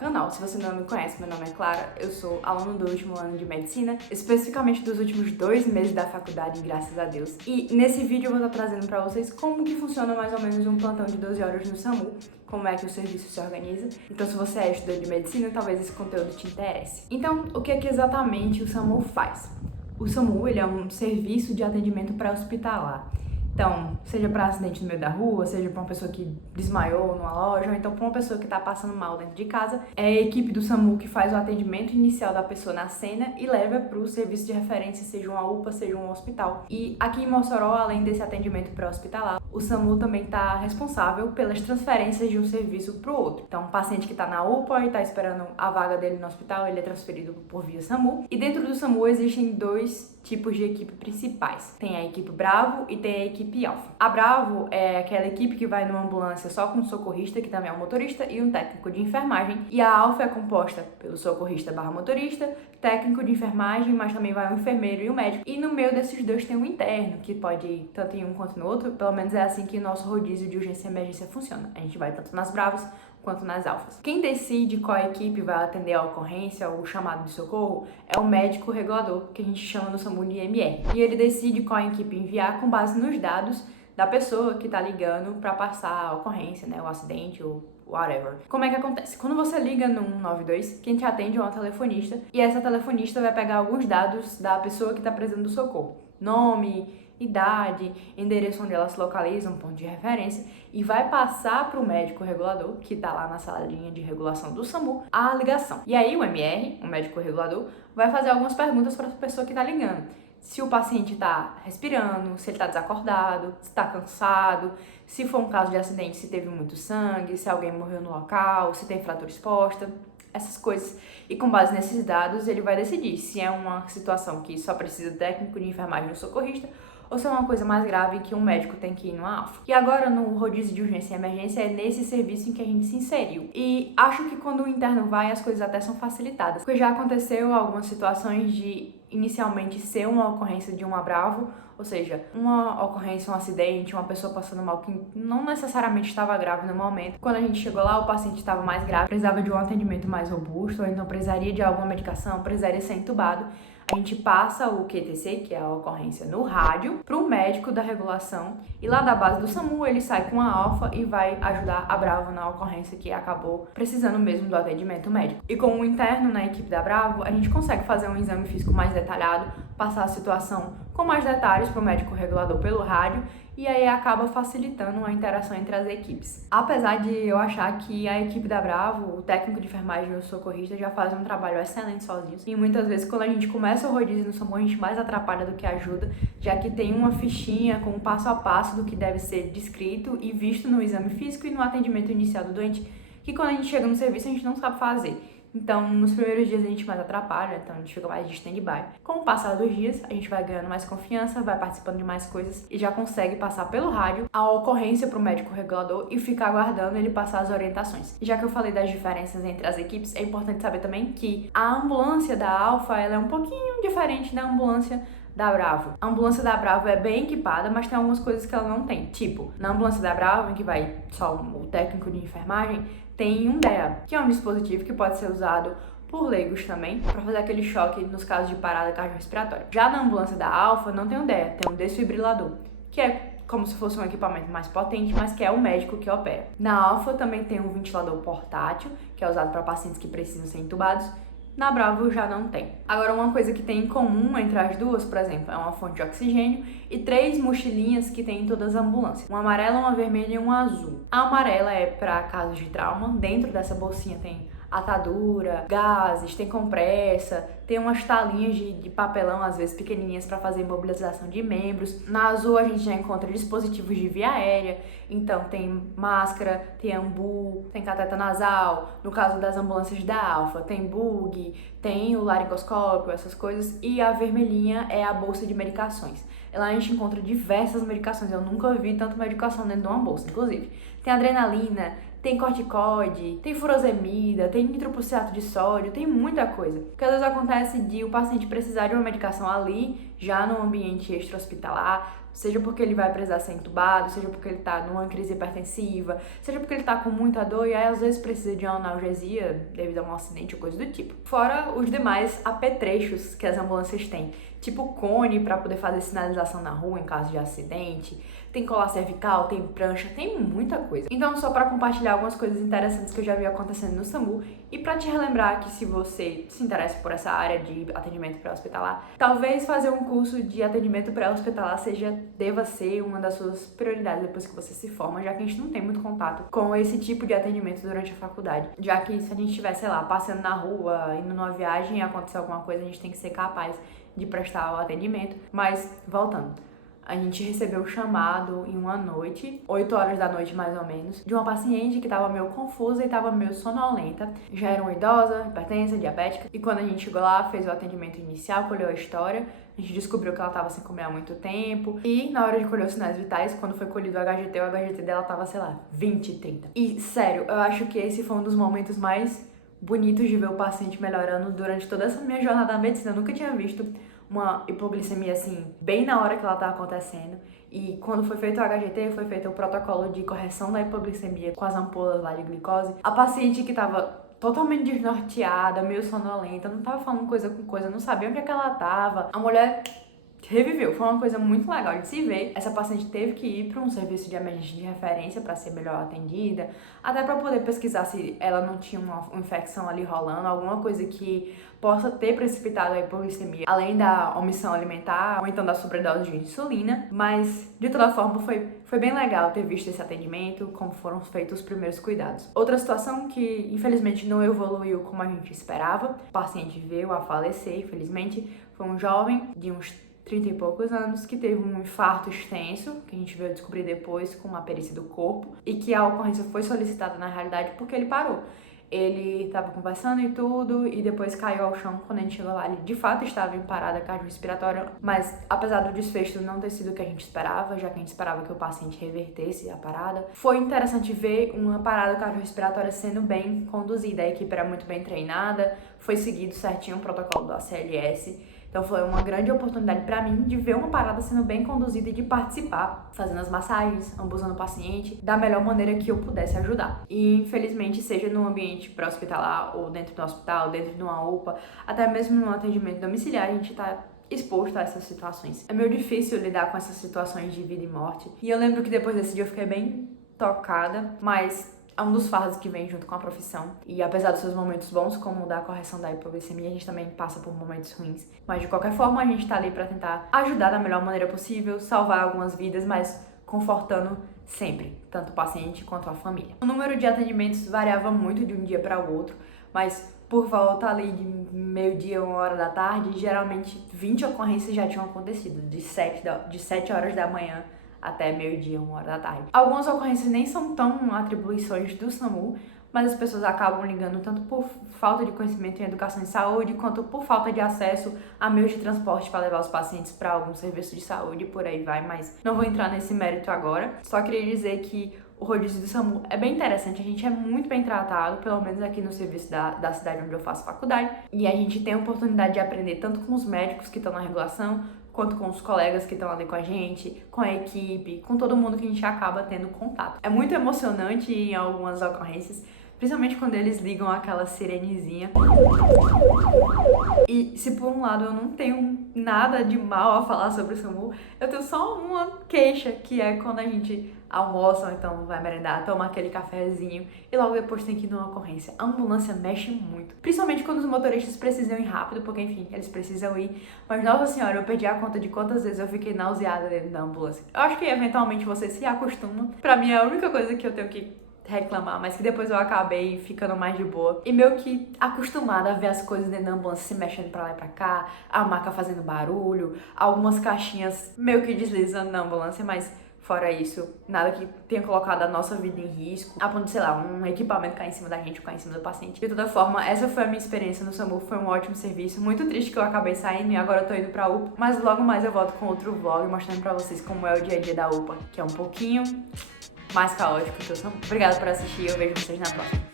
canal. Se você não me conhece, meu nome é Clara, eu sou aluna do último ano de Medicina, especificamente dos últimos 2 meses da faculdade, graças a Deus. E nesse vídeo eu vou estar trazendo pra vocês como que funciona mais ou menos um plantão de 12 horas no SAMU, como é que o serviço se organiza. Então, se você é estudante de Medicina, talvez esse conteúdo te interesse. Então, o que é que exatamente o SAMU faz? O SAMU, ele é um serviço de atendimento pré-hospitalar. Então, seja para acidente no meio da rua, seja para uma pessoa que desmaiou numa loja, ou então para uma pessoa que está passando mal dentro de casa, é a equipe do SAMU que faz o atendimento inicial da pessoa na cena e leva para o serviço de referência, seja uma UPA, seja um hospital. E aqui em Mossoró, além desse atendimento pré-hospitalar, o SAMU também está responsável pelas transferências de um serviço para o outro. Então, um paciente que está na UPA e está esperando a vaga dele no hospital, ele é transferido por via SAMU. E dentro do SAMU existem 2 tipos de equipe principais. Tem a equipe Bravo e tem a equipe Alfa. A Bravo é aquela equipe que vai numa ambulância só com um socorrista, que também é um motorista, e um técnico de enfermagem. E a Alfa é composta pelo socorrista / motorista, técnico de enfermagem, mas também vai um enfermeiro e um médico. E no meio desses 2 tem um interno, que pode ir tanto em um quanto no outro. Pelo menos é assim que o nosso rodízio de urgência e emergência funciona. A gente vai tanto nas Bravas quanto nas Alfas. Quem decide qual equipe vai atender a ocorrência ou o chamado de socorro é o médico regulador, que a gente chama no SAMU de MR. E ele decide qual equipe enviar com base nos dados da pessoa que tá ligando para passar a ocorrência, né, o acidente ou whatever. Como é que acontece? Quando você liga no 192, quem te atende é uma telefonista, e essa telefonista vai pegar alguns dados da pessoa que tá precisando do socorro. Nome, idade, endereço onde ela se localiza, um ponto de referência, e vai passar para o médico regulador, que está lá na salinha de regulação do SAMU, a ligação. E aí o MR, o médico regulador, vai fazer algumas perguntas para a pessoa que está ligando. Se o paciente está respirando, se ele está desacordado, se está cansado, se for um caso de acidente, se teve muito sangue, se alguém morreu no local, se tem fratura exposta, essas coisas. E com base nesses dados, ele vai decidir se é uma situação que só precisa do técnico de enfermagem ou socorrista, ou se é uma coisa mais grave que um médico tem que ir numa Alfa. E agora, no rodízio de urgência e emergência, é nesse serviço em que a gente se inseriu. E acho que quando o interno vai, as coisas até são facilitadas. Porque já aconteceu algumas situações de, inicialmente, ser uma ocorrência de uma Bravo, ou seja, uma ocorrência, um acidente, uma pessoa passando mal que não necessariamente estava grave no momento. Quando a gente chegou lá, o paciente estava mais grave, precisava de um atendimento mais robusto, ou então precisaria de alguma medicação, precisaria ser entubado. A gente passa o QTC, que é a ocorrência, no rádio, para o médico da regulação. E lá da base do SAMU, ele sai com a Alfa e vai ajudar a Bravo na ocorrência que acabou precisando mesmo do atendimento médico. E com o interno na equipe da Bravo, a gente consegue fazer um exame físico mais detalhado, passar a situação com mais detalhes para o médico regulador pelo rádio, e aí acaba facilitando a interação entre as equipes. Apesar de eu achar que a equipe da Bravo, o técnico de enfermagem e o socorrista já fazem um trabalho excelente sozinhos, e muitas vezes quando a gente começa o rodízio no SAMU, a gente mais atrapalha do que ajuda, já que tem uma fichinha com um passo a passo do que deve ser descrito e visto no exame físico e no atendimento inicial do doente, que quando a gente chega no serviço a gente não sabe fazer. Então, nos primeiros dias a gente mais atrapalha, então a gente fica mais de stand-by. Com o passar dos dias, a gente vai ganhando mais confiança, vai participando de mais coisas e já consegue passar pelo rádio a ocorrência para o médico regulador e ficar aguardando ele passar as orientações. E já que eu falei das diferenças entre as equipes, é importante saber também que a ambulância da Alfa, ela é um pouquinho diferente da ambulância da Bravo. A ambulância da Bravo é bem equipada, mas tem algumas coisas que ela não tem. Tipo, na ambulância da Bravo, em que vai só o técnico de enfermagem, tem um DEA, que é um dispositivo que pode ser usado por leigos também, para fazer aquele choque nos casos de parada cardiorrespiratória. Já na ambulância da Alfa, não tem um DEA, tem um desfibrilador, que é como se fosse um equipamento mais potente, mas que é o médico que opera. Na Alfa também tem um ventilador portátil, que é usado para pacientes que precisam ser entubados. Na Bravo já não tem. Agora, uma coisa que tem em comum entre as duas, por exemplo, é uma fonte de oxigênio e 3 mochilinhas que tem em todas as ambulâncias. Uma amarela, uma vermelha e uma azul. A amarela é para casos de trauma. Dentro dessa bolsinha tem atadura, gases, tem compressa, tem umas talinhas de papelão, às vezes pequenininhas, para fazer imobilização de membros. Na azul a gente já encontra dispositivos de via aérea, então tem máscara, tem ambu, tem cateta nasal. No caso das ambulâncias da Alfa, tem bug, tem o laringoscópio, essas coisas. E a vermelhinha é a bolsa de medicações. Lá a gente encontra diversas medicações, eu nunca vi tanta medicação dentro de uma bolsa, inclusive. Tem adrenalina, tem corticoide, tem furosemida, tem nitroprusiato de sódio, tem muita coisa. Porque às vezes acontece de o paciente precisar de uma medicação ali, já no ambiente extra-hospitalar, seja porque ele vai precisar ser entubado, seja porque ele tá numa crise hipertensiva, seja porque ele tá com muita dor e aí às vezes precisa de uma analgesia devido a um acidente ou coisa do tipo. Fora os demais apetrechos que as ambulâncias têm, tipo cone para poder fazer sinalização na rua em caso de acidente, tem colar cervical, tem prancha, tem muita coisa. Então, só para compartilhar algumas coisas interessantes que eu já vi acontecendo no SAMU e para te relembrar que se você se interessa por essa área de atendimento pré-hospitalar, talvez fazer um curso de atendimento pré-hospitalar deva ser uma das suas prioridades depois que você se forma, já que a gente não tem muito contato com esse tipo de atendimento durante a faculdade. Já que se a gente estiver, sei lá, passeando na rua, indo numa viagem e acontecer alguma coisa, a gente tem que ser capaz de prestar o atendimento. Mas, voltando. A gente recebeu o chamado em uma noite, 8 horas da noite mais ou menos, de uma paciente que estava meio confusa e estava meio sonolenta. Já era uma idosa, hipertensa, diabética. E quando a gente chegou lá, fez o atendimento inicial, colheu a história. A gente descobriu que ela estava sem comer há muito tempo. E na hora de colher os sinais vitais, quando foi colhido o HGT dela estava, sei lá, 20, 30. E, sério, eu acho que esse foi um dos momentos mais bonitos de ver o paciente melhorando durante toda essa minha jornada na medicina. Eu nunca tinha visto uma hipoglicemia assim, bem na hora que ela estava acontecendo. E quando foi feito o HGT, foi feito o protocolo de correção da hipoglicemia com as ampolas lá de glicose. A paciente que estava totalmente desnorteada, meio sonolenta, não estava falando coisa com coisa, não sabia onde é que ela estava. A mulher reviveu, foi uma coisa muito legal de se ver. Essa paciente teve que ir para um serviço de emergência de referência para ser melhor atendida, até para poder pesquisar se ela não tinha uma infecção ali rolando, alguma coisa que possa ter precipitado a hipoglicemia, além da omissão alimentar ou então da sobredose de insulina. Mas, de toda forma, foi bem legal ter visto esse atendimento, como foram feitos os primeiros cuidados. Outra situação que, infelizmente, não evoluiu como a gente esperava, o paciente veio a falecer, infelizmente, foi um jovem de uns 30 e poucos anos, que teve um infarto extenso, que a gente veio descobrir depois com uma perícia do corpo, e que a ocorrência foi solicitada na realidade porque ele parou. Ele estava conversando e tudo, e depois caiu ao chão. Quando a gente chegou lá, ele de fato estava em parada cardiorrespiratória, mas apesar do desfecho não ter sido o que a gente esperava, já que a gente esperava que o paciente revertesse a parada, foi interessante ver uma parada cardiorrespiratória sendo bem conduzida. A equipe era muito bem treinada, foi seguido certinho o protocolo do ACLS. Então foi uma grande oportunidade para mim de ver uma parada sendo bem conduzida e de participar, fazendo as massagens, ambuzando o paciente, da melhor maneira que eu pudesse ajudar. E infelizmente, seja no ambiente pré-hospitalar ou dentro do hospital, dentro de uma UPA, até mesmo no atendimento domiciliar, a gente tá exposto a essas situações. É meio difícil lidar com essas situações de vida e morte. E eu lembro que depois desse dia eu fiquei bem tocada, mas é um dos fardos que vem junto com a profissão. E apesar dos seus momentos bons, como o da correção da hipoglicemia, a gente também passa por momentos ruins. Mas de qualquer forma, a gente tá ali pra tentar ajudar da melhor maneira possível, salvar algumas vidas, mas confortando sempre, tanto o paciente quanto a família. O número de atendimentos variava muito de um dia para o outro, mas por volta ali de meio-dia, 1 hora da tarde, geralmente 20 ocorrências já tinham acontecido, de 7 horas da manhã até meio-dia, 1 hora da tarde. Algumas ocorrências nem são tão atribuições do SAMU, mas as pessoas acabam ligando tanto por falta de conhecimento em educação em saúde, quanto por falta de acesso a meios de transporte para levar os pacientes para algum serviço de saúde, por aí vai, mas não vou entrar nesse mérito agora. Só queria dizer que o rodízio do SAMU é bem interessante, a gente é muito bem tratado, pelo menos aqui no serviço da cidade onde eu faço faculdade, e a gente tem a oportunidade de aprender tanto com os médicos que estão na regulação, quanto com os colegas que estão ali com a gente, com a equipe, com todo mundo que a gente acaba tendo contato. É muito emocionante em algumas ocorrências, principalmente quando eles ligam aquela sirenezinha. E se por um lado eu não tenho nada de mal a falar sobre o SAMU, eu tenho só uma queixa, que é quando a gente almoça ou então vai merendar, toma aquele cafezinho e logo depois tem que ir numa ocorrência. A ambulância mexe muito, principalmente quando os motoristas precisam ir rápido, porque enfim, eles precisam ir. Mas nossa senhora, eu perdi a conta de quantas vezes eu fiquei nauseada dentro da ambulância. Eu acho que eventualmente você se acostuma. Pra mim é a única coisa que eu tenho que reclamar, mas que depois eu acabei ficando mais de boa. E meio que acostumada a ver as coisas dentro da ambulância se mexendo pra lá e pra cá, a maca fazendo barulho, algumas caixinhas meio que deslizando na ambulância, mas fora isso, nada que tenha colocado a nossa vida em risco, a ponto de, sei lá, um equipamento cair em cima da gente ou cair em cima do paciente. De toda forma, essa foi a minha experiência no SAMU, foi um ótimo serviço. Muito triste que eu acabei saindo e agora eu tô indo pra UPA, mas logo mais eu volto com outro vlog mostrando pra vocês como é o dia a dia da UPA, que é um pouquinho mais caótico que o SAMU. Obrigada por assistir, eu vejo vocês na próxima.